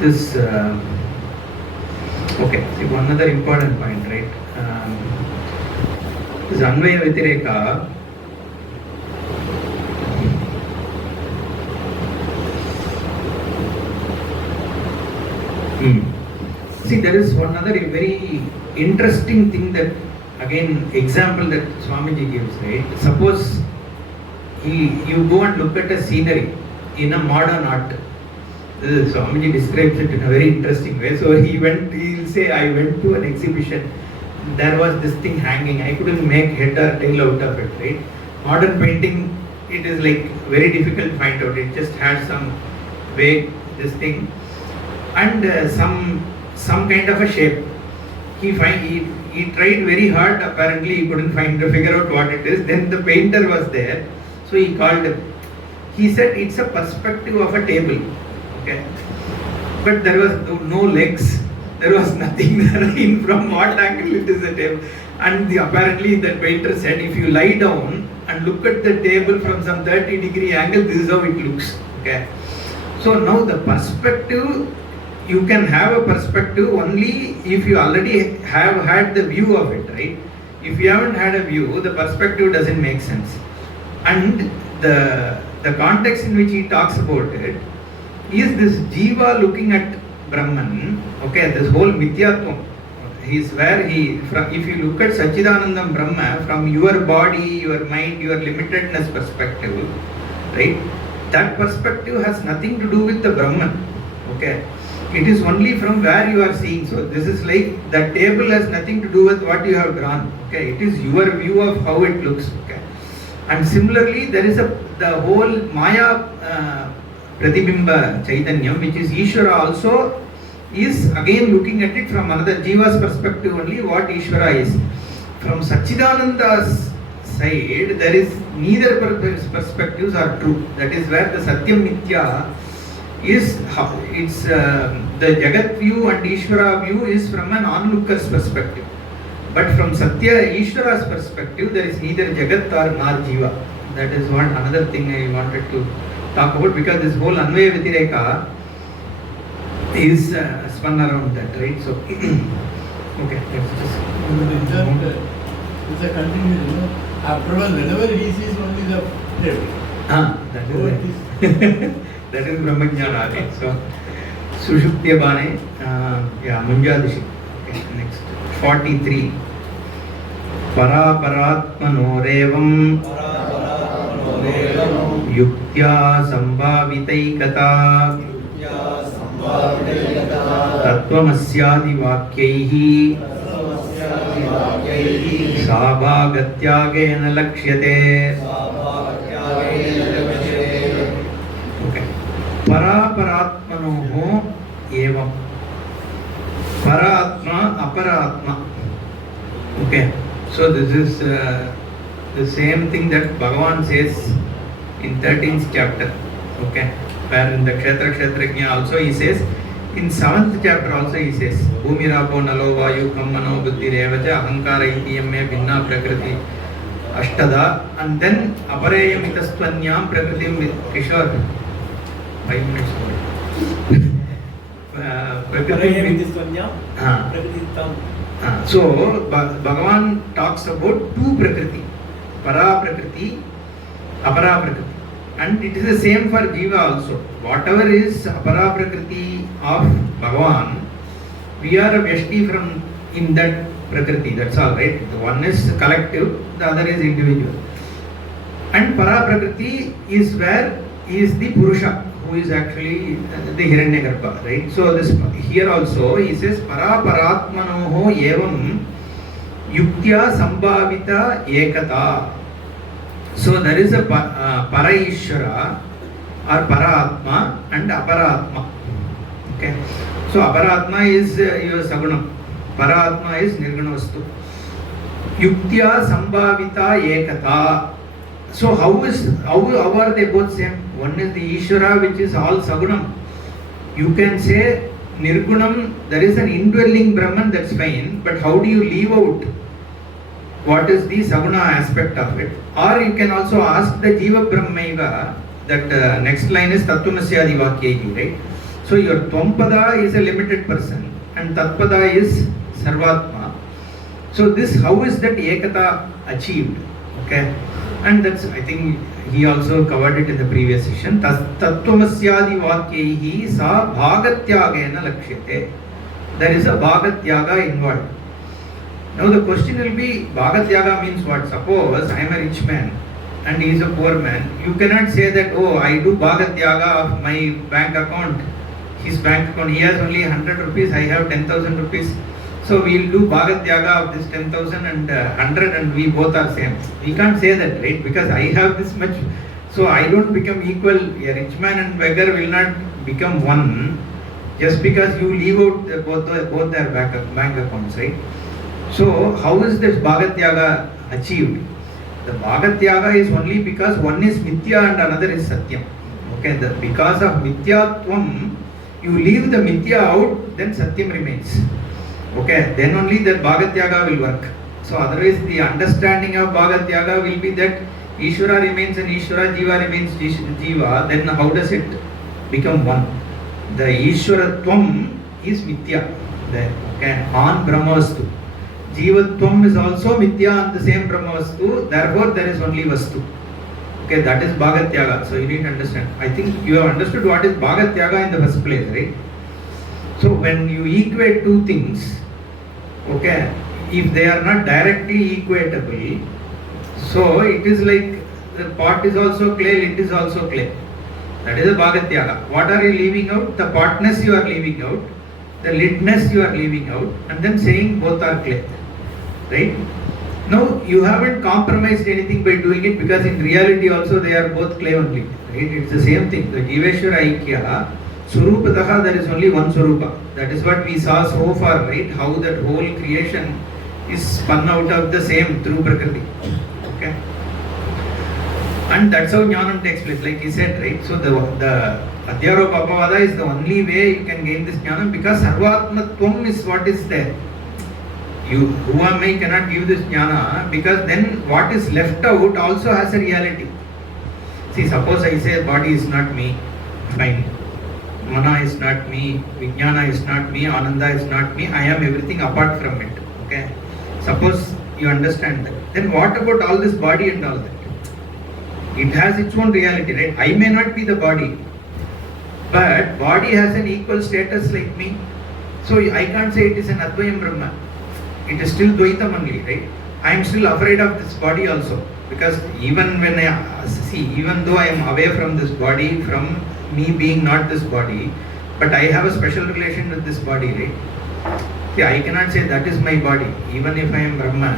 This okay, see one other important point, right? This Anvaya Vitireka, see there is one other very interesting thing that, again, example that Swamiji gives, right? Suppose you go and look at a scenery in a modern art. Swamiji describes it in a very interesting way. So he'll say, I went to an exhibition, there was this thing hanging, I couldn't make head or tail out of it, right? Modern painting, it is like very difficult to find out. It just has some vague this thing and some kind of a shape. He tried very hard, apparently he couldn't figure out what it is. Then the painter was there, so he called him. He said it's a perspective of a table. Okay. But there was no legs, there was nothing there. From what angle it is a table. And apparently the painter said, if you lie down and look at the table from some 30-degree angle, this is how it looks. Okay. So now the perspective, you can have a perspective only if you already have had the view of it, right? If you haven't had a view, the perspective doesn't make sense. And the context in which he talks about it is this Jiva looking at Brahman, okay, this whole Mithyatvam. is where if you look at Satchidanandam Brahma from your body, your mind, your limitedness perspective, right? That perspective has nothing to do with the Brahman. Okay, it is only from where you are seeing. So this is like that table has nothing to do with what you have drawn. Okay, it is your view of how it looks. Okay, and similarly there is the whole Maya Pratibimba Chaitanyam, which is Ishvara also, is again looking at it from another Jiva's perspective only, what Ishvara is. From Satchidananda's side, there is neither perspectives are true. That is where the Satyam Mithya is, it's the Jagat view and Ishvara view is from an onlooker's perspective. But from Satya Ishvara's perspective, there is neither Jagat or nor Jiva. That is one another thing I wanted to talk about, because this whole Anvaya Vyatireka is spun around that, right? So, okay, let's just. It's a continuation. Afterwards, whenever he sees only the table. That is it. That is Brahmajnana, right? So, Sushuptya Bane, Munjadishi. Okay, next. 43. Paraparatmanorevam Yuktya Sambhavitaikata Tatvamasyadi Vakyaihi Sabhagatyagena Lakshyate. Okay. Paraparatmanoho evam. Paratma, aparatma. Okay. So this is the same thing that Bhagavan says in 13th chapter. Okay. Where in the Kshetra Kshetrajna also he says, in 7th chapter also he says, Bhumirapo nalo vayu kammano buddhi revaja ahankara itiyame binna prakriti ashtada, and then apareyam itastvanyam prakritim Kishore. 5 minutes only. So Bhagavan talks about two prakriti, para prakriti, apara prakriti, and it is the same for Jiva also. Whatever is apara prakriti of Bhagavan, we are a vyashti from in that prakriti. That's all, right? The one is collective, the other is individual. And para prakriti is where is the Purusha, who is actually the Hiranyagarbha, right? So this here also he says para paratmanoho evam yuktya sambhavita ekata. So there is a para ishvara or para atma and aparatma. Okay. So aparatma is your sagunam, para atma is nirguna vastu. Yuktya sambhavita ekata. So how are they both same? One is the Ishvara, which is all Sagunam. You can say Nirgunam, there is an indwelling Brahman, that's fine, but how do you leave out what is the Saguna aspect of it? Or you can also ask the Jiva Brahmaiva, that next line is Tattvamasya Vakyaihi, right? So your Tvampada is a limited person and Tatpada is Sarvatma. So this, how is that Ekata achieved? Okay. And that's, I think he also covered it in the previous session. Tattvamasya Vakyaihi sa bhagatyagena lakshyate. There is a bhagatyaga involved. Now the question will be, bhagatyaga means what? Suppose I am a rich man and he is a poor man. You cannot say that, oh, I do bhagatyaga of my bank account. His bank account, he has only 100 rupees, I have 10,000 rupees. So we will do bhagatyaga of this 10,000 and 100 and we both are same. We can't say that, right? Because I have this much, so I don't become equal. A rich man and beggar will not become one just because you leave out both their bank accounts, right? So how is this bhagatyaga achieved? The bhagatyaga is only because one is mithya and another is satyam. Okay, because of mithyatvam, you leave the mithya out, then satyam remains. Okay, then only that bhagatyaga will work. So otherwise the understanding of bhagatyaga will be that Ishvara remains and Ishvara, Jiva remains Jiva. Then how does it become one? The Ishvaratvam is mithya there. Okay, on Brahmavastu. Jivatvam is also mithya on the same Brahmavastu. Therefore there is only Vastu. Okay, that is bhagatyaga. So you need to understand. I think you have understood what is bhagatyaga in the first place, right? So when you equate two things, Okay, if they are not directly equatable, so it is like the pot is also clay, lid is also clay. That is a bhagatyaga. What are you leaving out? The potness you are leaving out, the lidness you are leaving out, and then saying both are clay. Right? Now you haven't compromised anything by doing it, because in reality also they are both clay only. Right? It's the same thing. The Jiveshwara Aikya, Surupataha, there is only one Surupa. That is what we saw so far, right? How that whole creation is spun out of the same through Prakriti. Okay? And that's how Jnanam takes place, like he said, right? So the Adhyaropa Apavada is the only way you can gain this Jnanam, because Sarvatmatvam is what is there. You, who am I, cannot give this Jnana, because then what is left out also has a reality. See, suppose I say body is not me, fine. Mana is not me, Vijnana is not me, Ananda is not me, I am everything apart from it. Okay? Suppose you understand that. Then what about all this body and all that? It has its own reality, right? I may not be the body, but body has an equal status like me. So I can't say it is an Advayam Brahma. It is still Dvaitam only, right? I am still afraid of this body also, because even when I see, even though I am away from this body, from me being not this body, but I have a special relation with this body, right? See, I cannot say that is my body. Even if I am Brahma,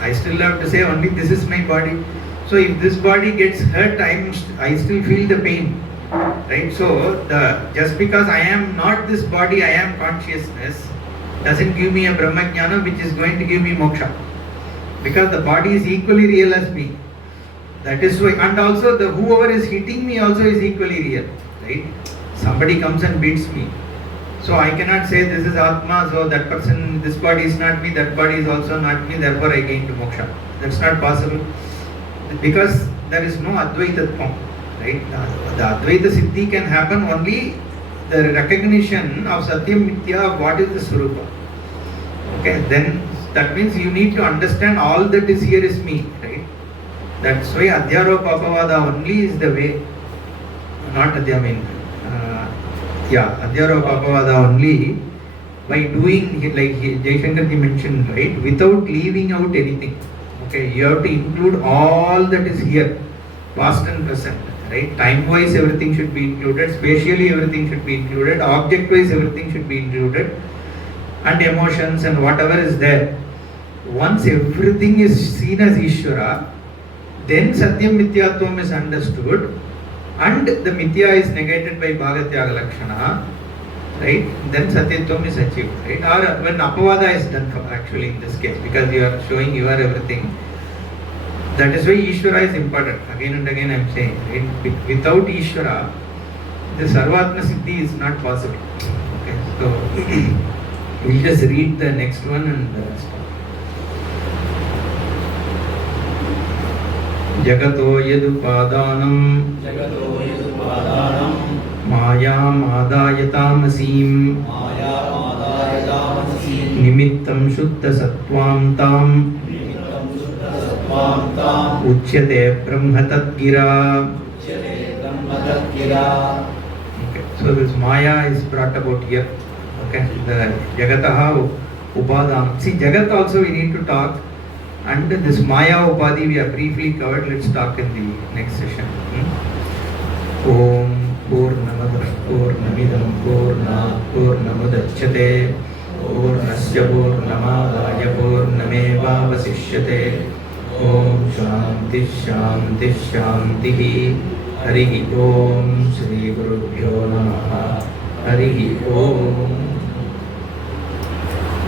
I still have to say only this is my body. So if this body gets hurt, I still feel the pain, right? So just because I am not this body, I am consciousness, doesn't give me a Brahma Jnana which is going to give me moksha, because the body is equally real as me. That is why, and also the whoever is hitting me also is equally real, right? Somebody comes and beats me, so I cannot say this is Atma, so that person, this body is not me, that body is also not me, therefore I gain to moksha. That's not possible, because there is no Advaitatvam, right? The Advaita Siddhi can happen only the recognition of Satyam Mithya of what is the Swarupa. Okay, then that means you need to understand all that is here is me, right? That's why Adhyaropa Apavada only is the way, not Adhyamin. Adhyaropa Apavada only by doing, like Jaishankarji mentioned, right? Without leaving out anything. Okay, you have to include all that is here, past and present. Right? Time-wise everything should be included, spatially everything should be included, object-wise everything should be included, and emotions and whatever is there. Once everything is seen as Ishvara, then Satyam Mithyatvam is understood, and the Mithya is negated by Bhagatyaga Lakshana, right? Then Satyatvam is achieved, right? Or when Apavada is done actually in this case, because you are showing you are everything. That is why Ishvara is important. Again and again I am saying, right? Without Ishvara, the Sarvatma Siddhi is not possible. Okay, so we'll just read the next one and stop. Jagato yadupadanam mayam adayatamasim nimittam shuddha sattvam tam Uchyate Brahma Tadgira. Okay, so this Maya is brought about here. Okay, the Jagataha Upadana. See, Jagat also we need to talk, and this Maya Upadhi we have briefly covered. Let's talk in the next session. Om Purnamada Purnamidam Purna Purnamudachyate Purnasya Purnamadaya Purnameva Vasishyate. Om Shanti Shanti Shanti. Harihi Om Shri Gurubhyo Namaha. Harihi Om.